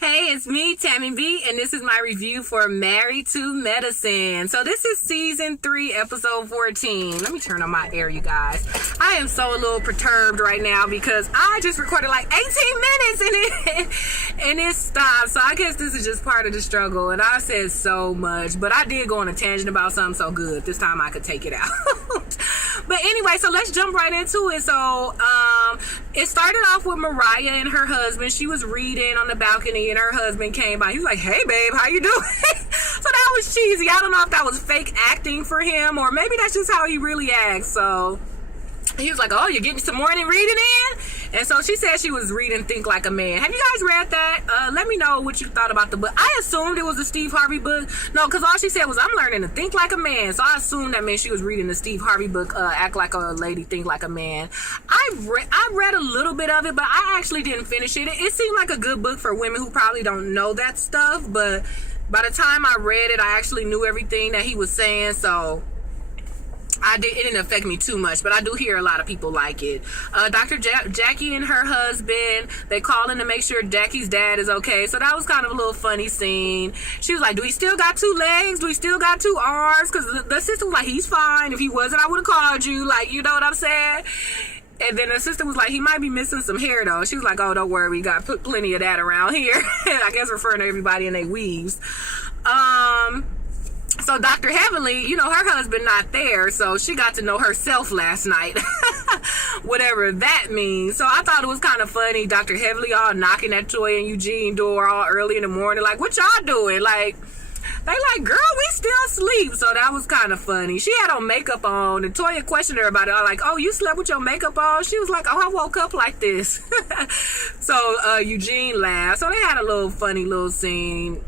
Hey, it's me, Tammy B, and this is my review for Married to Medicine. So this is season 3, episode 14. Let me turn on my air, you guys. I am so a little perturbed right now because I just recorded like 18 minutes and it stopped. So I guess this is just part of the struggle, and I said so much, but I did go on a tangent about something so good. This time I could take it out. But anyway, so let's jump right into it. So it started off with Mariah and her husband. She was reading on the balcony and her husband came by. He was like, "Hey babe, how you doing?" So that was cheesy. I don't know if that was fake acting for him or maybe that's just how he really acts. So he was like, "Oh, you're getting some morning reading in?" And so she said she was reading Think Like a Man. Have you guys read that? Let me know what you thought about the book. I assumed it was a Steve Harvey book. No, because all she said was, "I'm learning to think like a man." So I assumed that meant she was reading the Steve Harvey book, Act Like a Lady, Think Like a Man. I read a little bit of it, but I actually didn't finish it. It seemed like a good book for women who probably don't know that stuff. But by the time I read it, I actually knew everything that he was saying. So it didn't affect me too much, but I do hear a lot of people like it. Dr. Jackie and her husband, they call in to make sure Jackie's dad is okay. So that was kind of a little funny scene. She was like, "Do he still got 2 legs? Do he still got 2 arms?" Because the sister was like, "He's fine. If he wasn't, I would have called you." Like, you know what I'm saying? And then the sister was like, "He might be missing some hair though." She was like, "Oh, don't worry, we got plenty of that around here." I guess referring to everybody in their weaves. So Dr. Heavenly, you know, her husband not there, so she got to know herself last night. Whatever that means. So I thought it was kind of funny. Dr. Heavenly all knocking at Toya and Eugene door all early in the morning. Like, "What y'all doing?" Like, they like, "Girl, we still asleep." So that was kind of funny. She had on makeup on, and Toya questioned her about it. I like, "Oh, you slept with your makeup on?" She was like, "Oh, I woke up like this." So Eugene laughed. So they had a little funny little scene.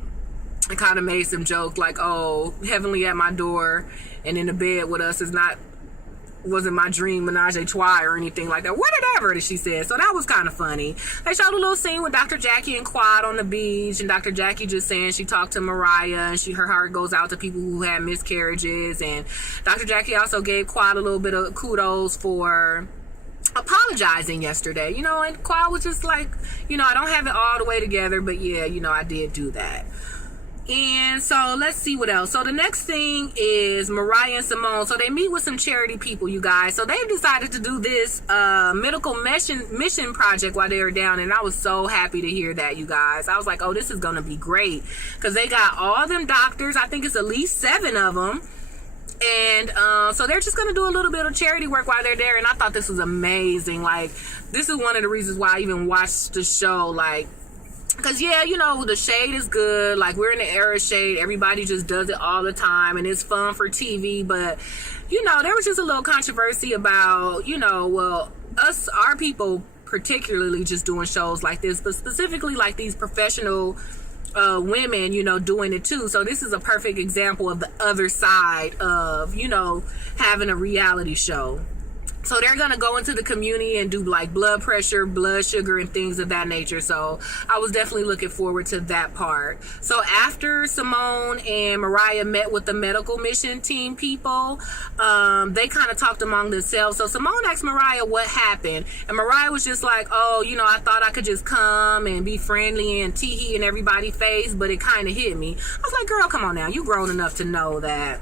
I kind of made some joke like, "Oh, Heavenly at my door and in the bed with us wasn't my dream menage a trois or anything like that." Whatever she said. So that was kind of funny. They showed a little scene with Dr. Jackie and Quad on the beach, and Dr. Jackie just saying she talked to Mariah and her heart goes out to people who had miscarriages. And Dr. Jackie also gave Quad a little bit of kudos for apologizing yesterday, you know, and Quad was just like, you know, "I don't have it all the way together, but yeah, you know, I did do that." And so let's see what else. So the next thing is Mariah and Simone. So they meet with some charity people, you guys. So they've decided to do this medical mission project while they were down, and I was so happy to hear that, you guys. I was like, "Oh, this is gonna be great," because they got all them doctors. I think it's at least 7 of them. And so they're just going to do a little bit of charity work while they're there. And I thought this was amazing. Like, this is one of the reasons why I even watched the show. Like, because, yeah, you know, the shade is good. Like, we're in the era of shade. Everybody just does it all the time. And it's fun for TV. But, you know, there was just a little controversy about, you know, well, our people particularly just doing shows like this. But specifically, like, these professional women, you know, doing it too. So this is a perfect example of the other side of, you know, having a reality show. So they're going to go into the community and do like blood pressure, blood sugar, and things of that nature. So I was definitely looking forward to that part. So after Simone and Mariah met with the medical mission team people, they kind of talked among themselves. So Simone asked Mariah what happened. And Mariah was just like, "Oh, you know, I thought I could just come and be friendly and tee-hee in everybody's face, but it kind of hit me." I was like, "Girl, come on now. You grown enough to know that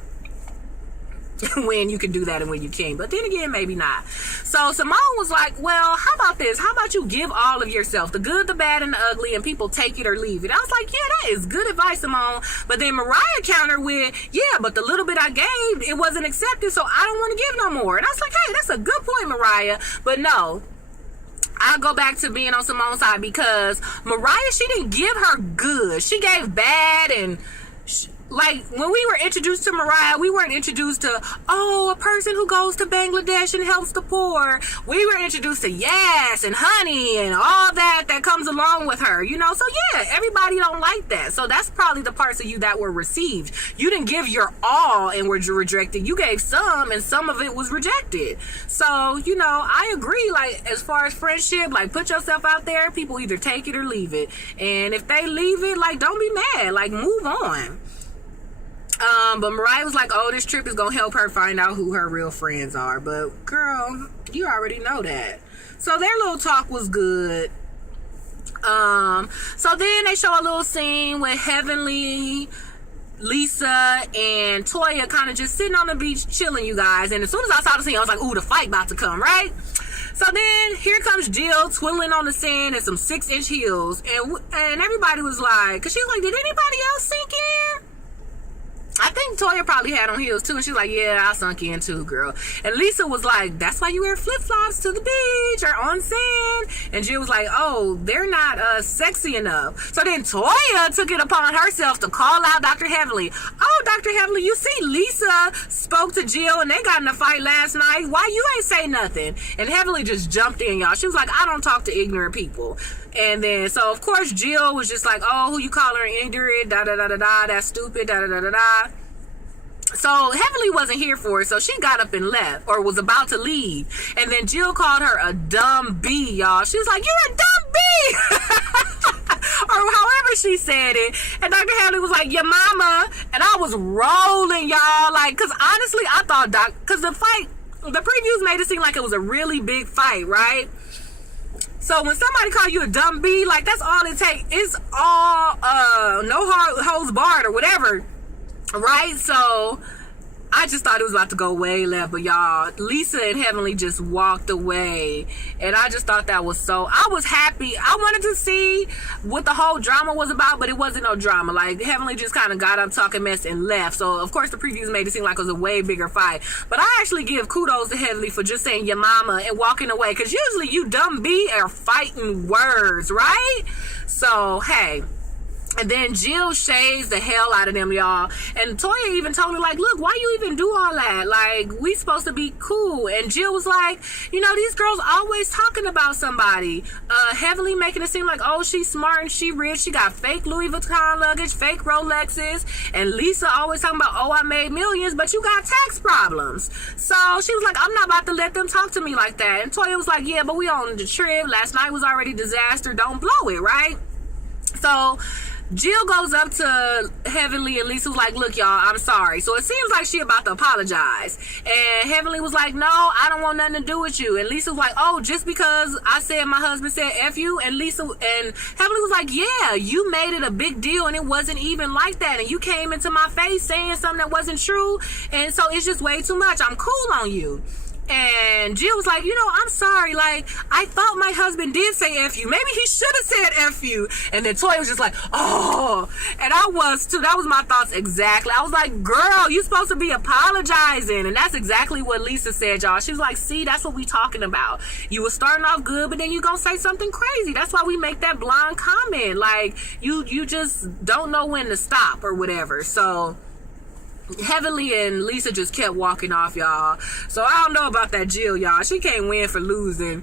when you can do that and when you can't." But then again, maybe not. So Simone was like, "Well, how about this? How about you give all of yourself, the good, the bad, and the ugly, and people take it or leave it?" I was like, "Yeah, that is good advice, Simone." But then Mariah countered with, "Yeah, but the little bit I gave, it wasn't accepted, so I don't want to give no more." And I was like, "Hey, that's a good point, Mariah." But no, I'll go back to being on Simone's side, because Mariah, she didn't give her good. She gave bad. And like, when we were introduced to Mariah, we weren't introduced to, "Oh, a person who goes to Bangladesh and helps the poor." We were introduced to Yes and Honey and all that comes along with her, you know. So yeah, everybody don't like that. So that's probably the parts of you that were received. You didn't give your all and were rejected. You gave some, and some of it was rejected. So, you know, I agree. Like, as far as friendship, like, put yourself out there. People either take it or leave it. And if they leave it, like, don't be mad. Like, move on. But Mariah was like, "Oh, this trip is gonna help her find out who her real friends are." But girl, you already know that. So their little talk was good. So then they show a little scene with Heavenly, Lisa, and Toya kind of just sitting on the beach chilling, you guys. And as soon as I saw the scene, I was like, ooh, the fight about to come, right? So then here comes Jill twiddling on the sand in some 6-inch heels. And everybody was like, because she was like, did anybody else sink in? I think Toya probably had on heels too, and she's like, yeah, I sunk in too, girl. And Lisa was like, that's why you wear flip-flops to the beach or on sand. And Jill was like, oh, they're not sexy enough. So then Toya took it upon herself to call out Dr. Heavenly. Oh, Dr. Heavenly, you see Lisa spoke to Jill and they got in a fight last night. Why you ain't say nothing? And Heavenly just jumped in, y'all. She was like, I don't talk to ignorant people. And then, so of course, Jill was just like, oh, who you calling her ignorant? Da-da-da-da-da, that's stupid, da-da-da-da-da. So Heavenly wasn't here for it, so she got up and left, or was about to leave. And then Jill called her a dumb bee, y'all. She was like, you're a dumb bee! Or however she said it. And Dr. Heavenly was like, your mama. And I was rolling, y'all. Like, because honestly, I thought, because the fight, the previews made it seem like it was a really big fight, right? So when somebody call you a dumb bee, like, that's all it takes. It's all no holds barred or whatever, right? So I just thought it was about to go way left, but y'all, Lisa and Heavenly just walked away, and I just thought that was so, I was happy. I wanted to see what the whole drama was about, but it wasn't no drama. Like, Heavenly just kind of got up talking mess and left. So of course the previews made it seem like it was a way bigger fight, but I actually give kudos to Heavenly for just saying your mama and walking away, because usually you dumb bee are fighting words, right? So hey. And then Jill shades the hell out of them, y'all. And Toya even told her, like, look, why you even do all that? Like, we supposed to be cool. And Jill was like, you know, these girls always talking about somebody. Heavily making it seem like, oh, she's smart and she rich. She got fake Louis Vuitton luggage, fake Rolexes. And Lisa always talking about, oh, I made millions, but you got tax problems. So she was like, I'm not about to let them talk to me like that. And Toya was like, yeah, but we on the trip. Last night was already disaster. Don't blow it, right? So Jill goes up to Heavenly and Lisa was like, look, y'all, I'm sorry. So it seems like she about to apologize. And Heavenly was like, no, I don't want nothing to do with you. And Lisa was like, oh, just because I said my husband said F you? And Heavenly was like, yeah, you made it a big deal and it wasn't even like that. And you came into my face saying something that wasn't true. And so it's just way too much. I'm cool on you. And Jill was like, you know, I'm sorry. Like, I thought my husband did say F you. Maybe he should have said F you. And then Toya was just like, oh. And I was too. That was my thoughts exactly. I was like, girl, you supposed to be apologizing. And that's exactly what Lisa said, y'all. She was like, see, that's what we talking about. You were starting off good, but then you gonna say something crazy. That's why we make that blind comment. Like, you just don't know when to stop or whatever. So Heavenly and Lisa just kept walking off, y'all. So I don't know about that Jill, y'all. She can't win for losing.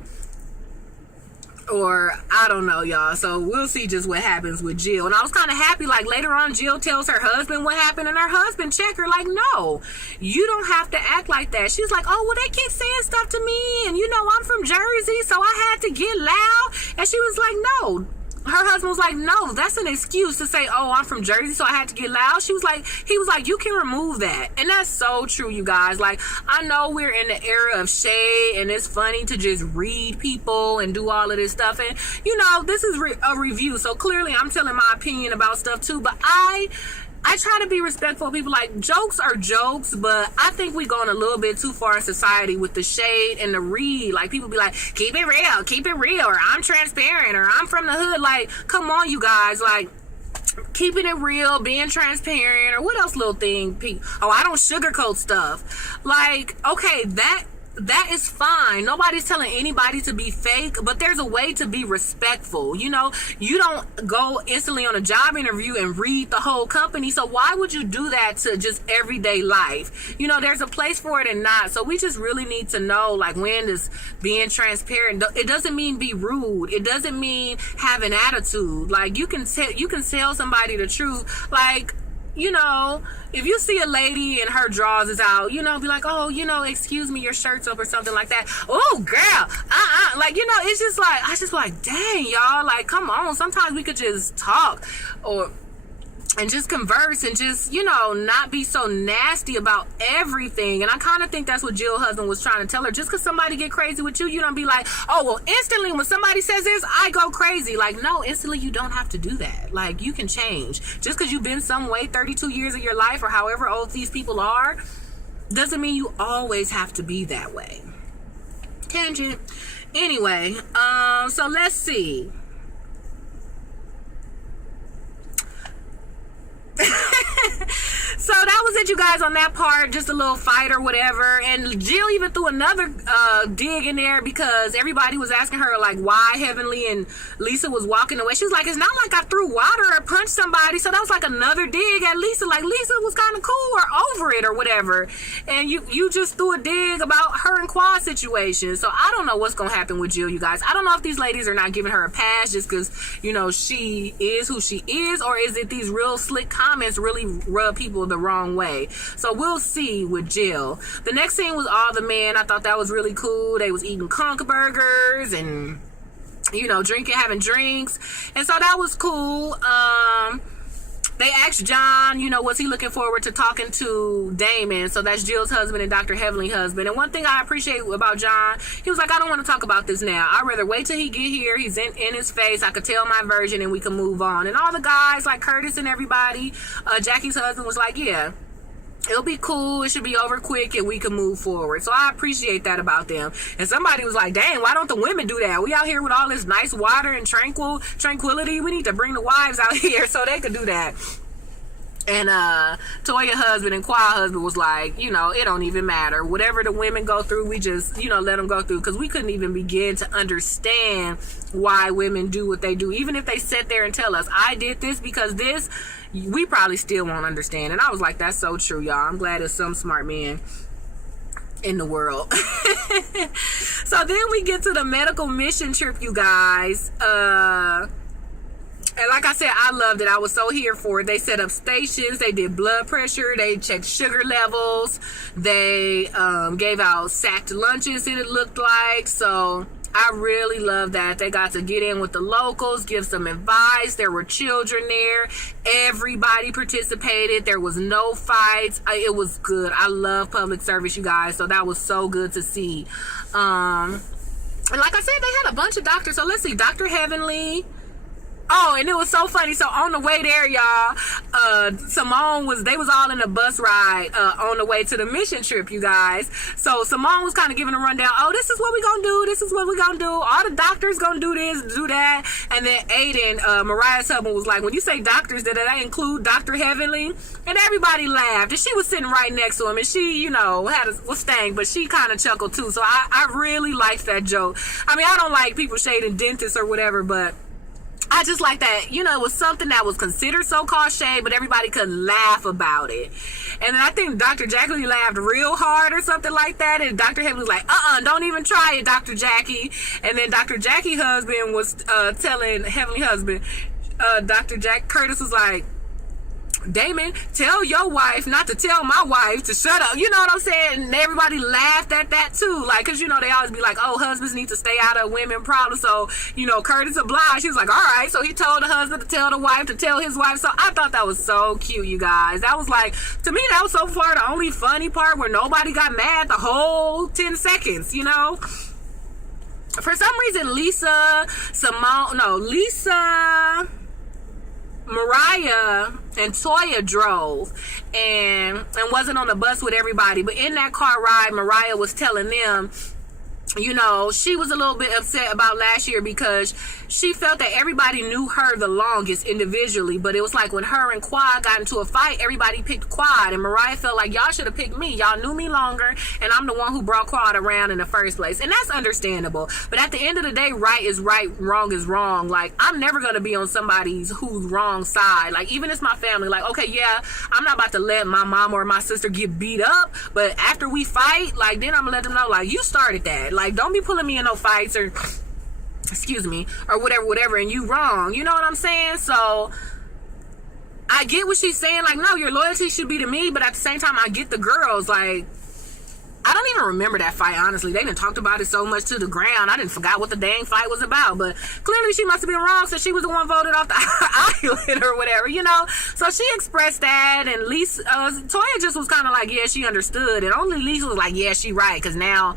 Or I don't know, y'all. So we'll see just what happens with Jill. And I was kind of happy, like, later on Jill tells her husband what happened, and her husband checked her like, no, you don't have to act like that. She's like, oh, well, they keep saying stuff to me, and you know, I'm from Jersey, so I had to get loud. And she was like, no. Her husband was like, no, that's an excuse to say, oh, I'm from Jersey, so I had to get loud. He was like, you can remove that. And that's so true, you guys. Like, I know we're in the era of shade, and it's funny to just read people and do all of this stuff. And, you know, this is a review, so clearly I'm telling my opinion about stuff too. But I try to be respectful of people. Like, jokes are jokes, but I think we're going a little bit too far in society with the shade and the read. Like, people be like, keep it real, or I'm transparent, or I'm from the hood. Like, come on, you guys. Like, keeping it real, being transparent, or what else little thing? Oh, I don't sugarcoat stuff. Like, okay, that is fine. Nobody's telling anybody to be fake, but there's a way to be respectful. You know, you don't go instantly on a job interview and read the whole company. So why would you do that to just everyday life? You know, there's a place for it and not. So we just really need to know, like, when is being transparent. It doesn't mean be rude. It doesn't mean have an attitude. Like, you can tell somebody the truth. Like, you know, if you see a lady and her drawers is out, you know, be like, oh, you know, excuse me, your shirt's up or something like that. Oh, girl, like, you know, it's just like, I just like, dang, y'all, like, come on. Sometimes we could just talk, or and just converse and just, you know, not be so nasty about everything. And I kind of think that's what Jill's husband was trying to tell her. Just because somebody get crazy with you, you don't be like, oh, well, instantly when somebody says this, I go crazy. Like, no, instantly you don't have to do that. Like, you can change. Just because you've been some way 32 years of your life or however old these people are, doesn't mean you always have to be that way. Tangent. Anyway, so let's see. So that was it, you guys, on that part. Just a little fight or whatever. And Jill even threw another dig in there because everybody was asking her, like, why Heavenly and Lisa was walking away. She was like, it's not like I threw water or punched somebody. So that was like another dig at Lisa. Like, Lisa was kind of cool or over it or whatever. And you just threw a dig about her and Quad's situation. So I don't know what's going to happen with Jill, you guys. I don't know if these ladies are not giving her a pass just because, you know, she is who she is, or is it these real slick comments really rub people the wrong way. So we'll see with Jill. The next scene was all the men. I thought that was really cool. They was eating conch burgers and, you know, having drinks, and so that was cool. They asked John, you know, was he looking forward to talking to Damon? So that's Jill's husband and Dr. Heavenly's husband. And one thing I appreciate about John, he was like, I don't want to talk about this now. I'd rather wait till he get here. He's in his face. I could tell my version and we can move on. And all the guys, like Curtis and everybody, Jackie's husband was like, yeah, it'll be cool. It should be over quick and we can move forward. So I appreciate that about them. And somebody was like, dang, why don't the women do that? We out here with all this nice water and tranquility. We need to bring the wives out here so they could do that. And Toya husband and Qua husband was like, you know, it don't even matter. Whatever the women go through, we just, you know, let them go through. Because we couldn't even begin to understand why women do what they do. Even if they sit there and tell us, I did this because this, we probably still won't understand. And I was like, that's so true, y'all. I'm glad there's some smart men in the world. So then we get to the medical mission trip, you guys. And like I said, I loved it. I was so here for it. They set up stations. They did blood pressure. They checked sugar levels. They gave out sacked lunches, it looked like. So I really love that. They got to get in with the locals, give some advice. There were children there. Everybody participated. There was no fights. It was good. I love public service, you guys. So that was so good to see. And like I said, they had a bunch of doctors. So let's see. Dr. Heavenly. Oh, and it was so funny. So on the way there, y'all, Simone they was all in a bus ride on the way to the mission trip, you guys. So Simone was kind of giving a rundown. Oh, this is what we gonna do. This is what we gonna do. All the doctors gonna do this, do that. And then Aiden, Mariah's husband, was like, when you say doctors, did that include Dr. Heavenly? And everybody laughed. And she was sitting right next to him. And she, you know, was staying, but she kind of chuckled too. So I really liked that joke. I mean, I don't like people shading dentists or whatever, but I just like that, you know, it was something that was considered so-called shade, but everybody could laugh about it. And then I think Dr. Jackie laughed real hard or something like that, and Dr. Heaven was like, don't even try it, Dr. Jackie. And then Dr. Jackie's husband was telling Heavenly husband, Curtis was like, Damon, tell your wife not to tell my wife to shut up. You know what I'm saying? And everybody laughed at that too. Like, cause you know, they always be like, oh, husbands need to stay out of women problems. So, you know, Curtis obliged. He was like, all right. So he told the husband to tell the wife to tell his wife. So I thought that was so cute, you guys. That was like, to me, that was so far the only funny part where nobody got mad the whole 10 seconds, you know? For some reason, Mariah and Toya drove and wasn't on the bus with everybody. But in that car ride, Mariah was telling them, you know, she was a little bit upset about last year because she felt that everybody knew her the longest individually, but it was like when her and Quad got into a fight, everybody picked Quad, and Mariah felt like y'all should have picked me. Y'all knew me longer, and I'm the one who brought Quad around in the first place, and that's understandable. But at the end of the day, right is right, wrong is wrong. Like, I'm never gonna be on somebody's who's wrong side. Like, even if it's my family, like, okay, yeah, I'm not about to let my mom or my sister get beat up, but after we fight, like, then I'm gonna let them know, like, you started that. Like, don't be pulling me in no fights or or whatever, and you wrong. You know what I'm saying? So I get what she's saying. Like, no, your loyalty should be to me, but at the same time, I get the girls. Like, I don't even remember that fight, honestly. They done talked about it so much to the ground. I didn't forgot what the dang fight was about. But clearly she must have been wrong since she was the one voted off the toilet or whatever, you know. So she expressed that, and Lisa, Toya just was kind of like, yeah, she understood, and only Lisa was like, yeah, she right, because now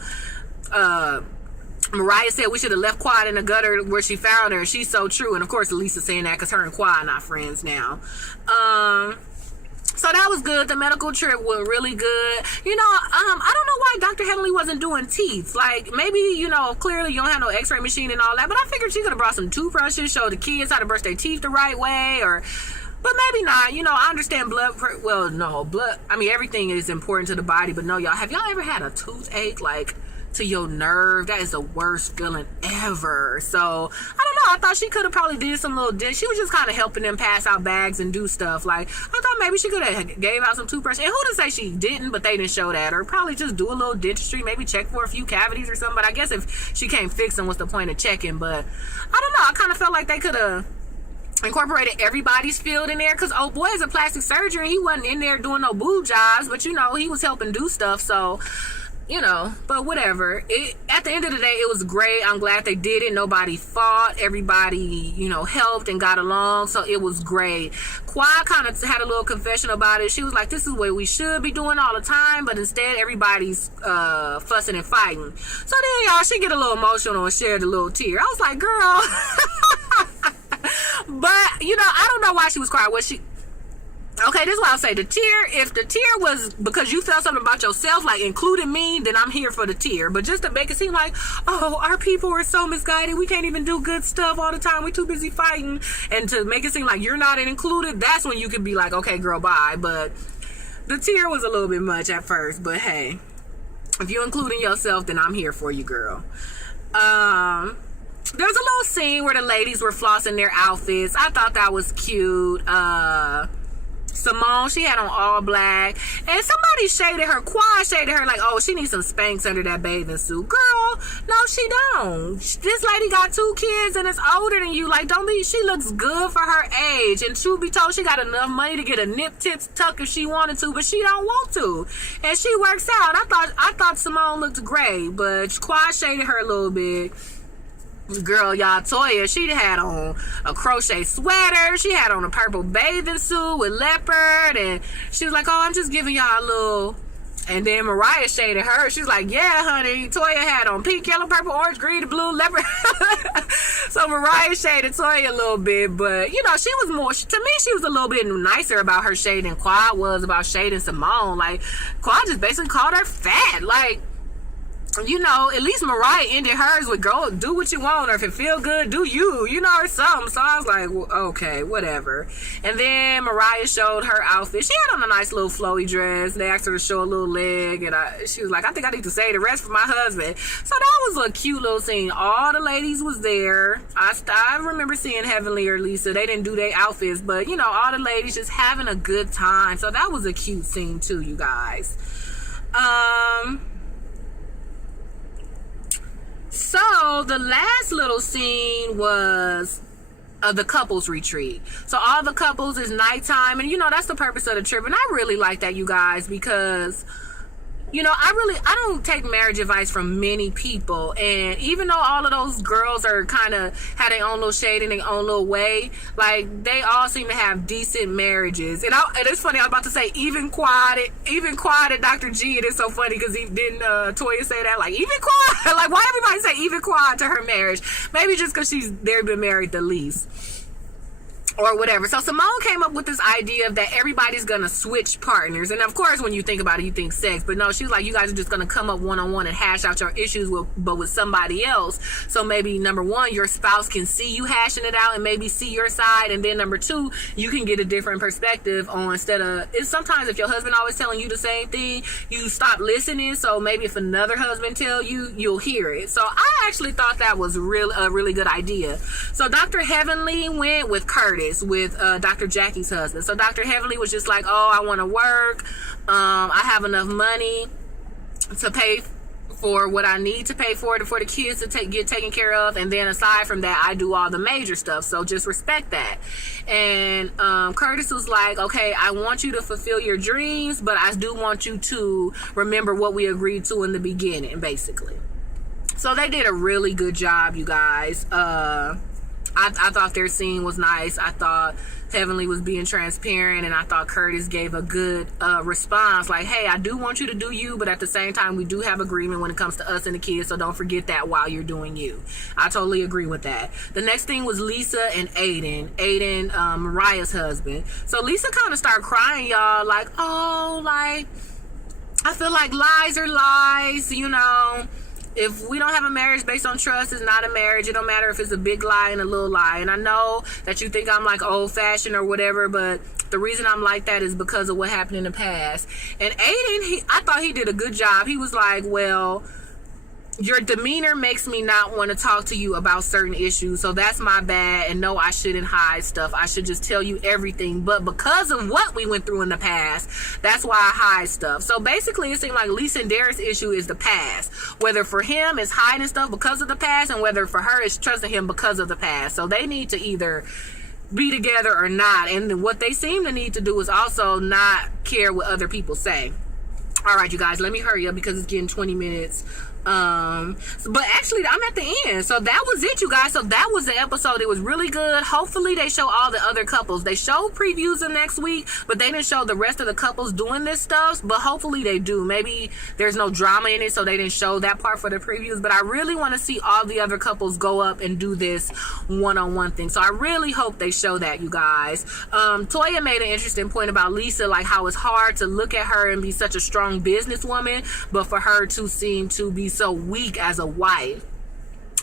Mariah said we should have left Quad in the gutter where she found her, and she's so true. And of course Lisa saying that because her and Quad are not friends now. So that was good. The medical trip went really good. You know, I don't know why Dr. Heavenly wasn't doing teeth. Like, maybe, you know, clearly you don't have no x-ray machine and all that, but I figured she could have brought some toothbrushes, show the kids how to brush their teeth the right way, or, but maybe not. You know, I understand blood, I mean, everything is important to the body, but no, y'all, have y'all ever had a toothache, like, to your nerve? That is the worst feeling ever. So I don't know, I thought she could have probably did some little she was just kind of helping them pass out bags and do stuff. Like, I thought maybe she could have gave out some toothbrush, and who to say she didn't, but they didn't show that. Or probably just do a little dentistry, maybe check for a few cavities or something. But I guess if she can't fix them, what's the point of checking? But I don't know, I kind of felt like they could have incorporated everybody's field in there, because old boy is a plastic surgeon. He wasn't in there doing no boob jobs, but you know, he was helping do stuff. So, you know, but whatever. At the end of the day, it was great. I'm glad they did it. Nobody fought. Everybody, you know, helped and got along. So it was great. Quad kind of had a little confession about it. She was like, this is what we should be doing all the time, but instead everybody's fussing and fighting. So then, y'all, she get a little emotional and shared a little tear. I was like, girl. But, you know, I don't know why she was crying. Okay, this is what I'll say. The tear, if the tear was because you felt something about yourself, like including me, then I'm here for the tear. But just to make it seem like, oh, our people are so misguided, we can't even do good stuff all the time, we're too busy fighting, and to make it seem like you're not included, that's when you could be like, okay, girl, bye. But the tear was a little bit much at first, but hey, if you're including yourself, then I'm here for you, girl. There's a little scene where the ladies were flossing their outfits. I thought that was cute. Simone, she had on all black, and somebody shaded her, Quad shaded her like, oh, she needs some Spanx under that bathing suit. Girl, no, she don't. This lady got 2 kids and is older than you. Like, she looks good for her age, and truth be told, she got enough money to get a nip tip tuck if she wanted to, but she don't want to, and she works out. I thought Simone looked great, but Quad shaded her a little bit. Girl, y'all, Toya, she had on a crochet sweater, she had on a purple bathing suit with leopard, and she was like, oh, I'm just giving y'all a little. And then Mariah shaded her. She's like, yeah, honey, Toya had on pink, yellow, purple, orange, green, blue, leopard. So Mariah shaded Toya a little bit, but you know, she was more, to me, she was a little bit nicer about her shading Quad was about shading Simone. Like, Quad just basically called her fat. Like, you know, at least Mariah ended hers with, go do what you want, or if it feel good, do you know, or something. So I was like, well, okay, whatever. And then Mariah showed her outfit. She had on a nice little flowy dress. They asked her to show a little leg, and she was like, I think I need to say the rest for my husband. So that was a cute little scene. All the ladies was there. I remember seeing Heavenly or Lisa. They didn't do their outfits, but you know, all the ladies just having a good time. So that was a cute scene too, you guys. So the last little scene was the couples retreat. So all the couples is nighttime, and you know, that's the purpose of the trip. And I really like that, you guys, because you know, I don't take marriage advice from many people, and even though all of those girls are kind of had their own little shade in their own little way, like they all seem to have decent marriages. And it's funny, I was about to say even Quad and Dr. G, and it's so funny because he didn't Toya say that, like even Quad, like why everybody say even Quad to her marriage? Maybe just because they've been married the least, or whatever. So Simone came up with this idea of that everybody's gonna switch partners, and of course when you think about it, you think sex, but no, she was like, you guys are just gonna come up one-on-one and hash out your issues but with somebody else. So maybe number one, your spouse can see you hashing it out and maybe see your side, and then number two, you can get a different perspective on, instead of, it's sometimes if your husband always telling you the same thing, you stop listening. So maybe if another husband tell you, you'll hear it. So I actually thought that was a really good idea. So Dr. Heavenly went with Curtis, with Dr. Jackie's husband. So Dr. Heavenly was just like, oh, I want to work, I have enough money to pay for what I need to pay for the kids to get taken care of, and then aside from that, I do all the major stuff, so just respect that. And Curtis was like, okay, I want you to fulfill your dreams, but I do want you to remember what we agreed to in the beginning, basically. So they did a really good job, you guys. I thought their scene was nice. I thought Heavenly was being transparent, and I thought Curtis gave a good response, like, hey, I do want you to do you, but at the same time we do have agreement when it comes to us and the kids, so don't forget that while you're doing you. I totally agree with that. The next thing was Lisa and Aiden, Mariah's husband. So Lisa kind of started crying, y'all, like, oh, like, I feel like lies are lies, you know. If we don't have a marriage based on trust, it's not a marriage. It don't matter if it's a big lie and a little lie. And I know that you think I'm like old fashioned or whatever, but the reason I'm like that is because of what happened in the past. And Aiden, I thought he did a good job. He was like, well, your demeanor makes me not want to talk to you about certain issues, so that's my bad. And no, I shouldn't hide stuff. I should just tell you everything. But because of what we went through in the past, that's why I hide stuff. So basically, it seemed like Lisa and Derek's issue is the past. Whether for him it's hiding stuff because of the past, and whether for her it's trusting him because of the past. So they need to either be together or not. And what they seem to need to do is also not care what other people say. All right, you guys, let me hurry up because it's getting 20 minutes. But actually I'm at the end, so that was it, you guys. So that was the episode. It was really good. Hopefully they show all the other couples. They showed previews of next week, but they didn't show the rest of the couples doing this stuff. But hopefully they do. Maybe there's no drama in it, so they didn't show that part for the previews. But I really want to see all the other couples go up and do this one-on-one thing. So I really hope they show that, you guys. Toya made an interesting point about Lisa, like how it's hard to look at her and be such a strong businesswoman, but for her to seem to be so weak as a wife.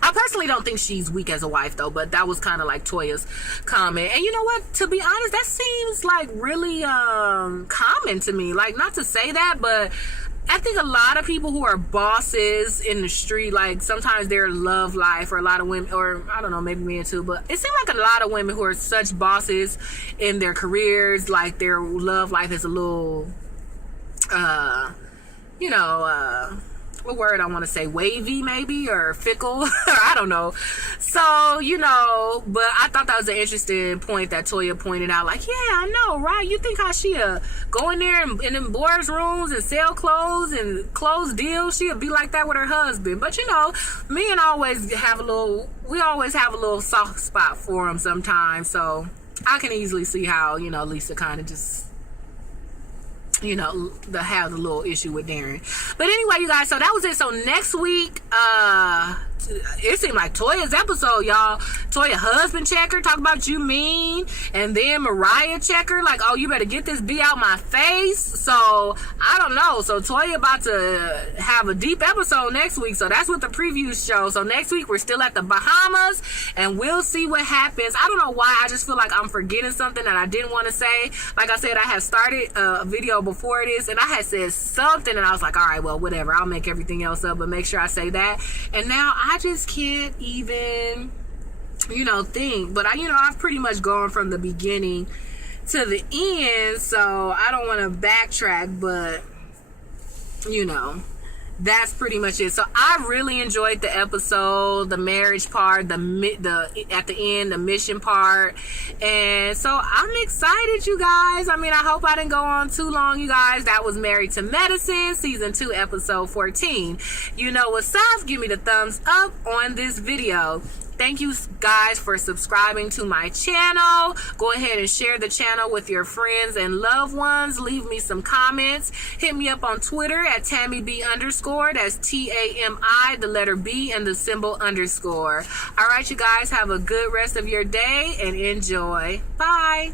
I personally don't think she's weak as a wife though, but that was kind of like Toya's comment. And you know what, to be honest, that seems like really common to me. Like, not to say that, but I think a lot of people who are bosses in the street, like sometimes their love life, or a lot of women, or I don't know, maybe men too, but it seems like a lot of women who are such bosses in their careers, like their love life is a little what word I want to say, wavy maybe, or fickle, or I don't know. So, you know, but I thought that was an interesting point that Toya pointed out, like, yeah, I know, right? You think how she'll go in there in them boys' rooms and sell clothes and close deals, she'll be like that with her husband. But you know, men always have a little soft spot for him sometimes, so I can easily see how, you know, Lisa kind of just, you know, have a little issue with Darren. But anyway, you guys, so that was it. So next week, it seemed like Toya's episode, y'all. Toya husband checker, talk about you mean, and then Mariah checker, like, oh, you better get this B out my face. So I don't know. So Toya about to have a deep episode next week. So that's what the previews show. So next week we're still at the Bahamas, and we'll see what happens. I don't know why. I just feel like I'm forgetting something that I didn't want to say. Like I said, I had started a video before this, and I had said something, and I was like, all right, well, whatever, I'll make everything else up, but make sure I say that. And now I just can't even, you know, think. But I've pretty much gone from the beginning to the end, so I don't want to backtrack, but you know, that's pretty much it. So I really enjoyed the episode, the marriage part, the at the end, the mission part. And so I'm excited, you guys. I mean, I hope I didn't go on too long, you guys. That was Married to Medicine, season 2, episode 14. You know what's up? Give me the thumbs up on this video. Thank you guys for subscribing to my channel. Go ahead and share the channel with your friends and loved ones. Leave me some comments. Hit me up on Twitter at TammyB_. That's TAMI, the letter B, and the symbol _. All right, you guys, have a good rest of your day and enjoy. Bye.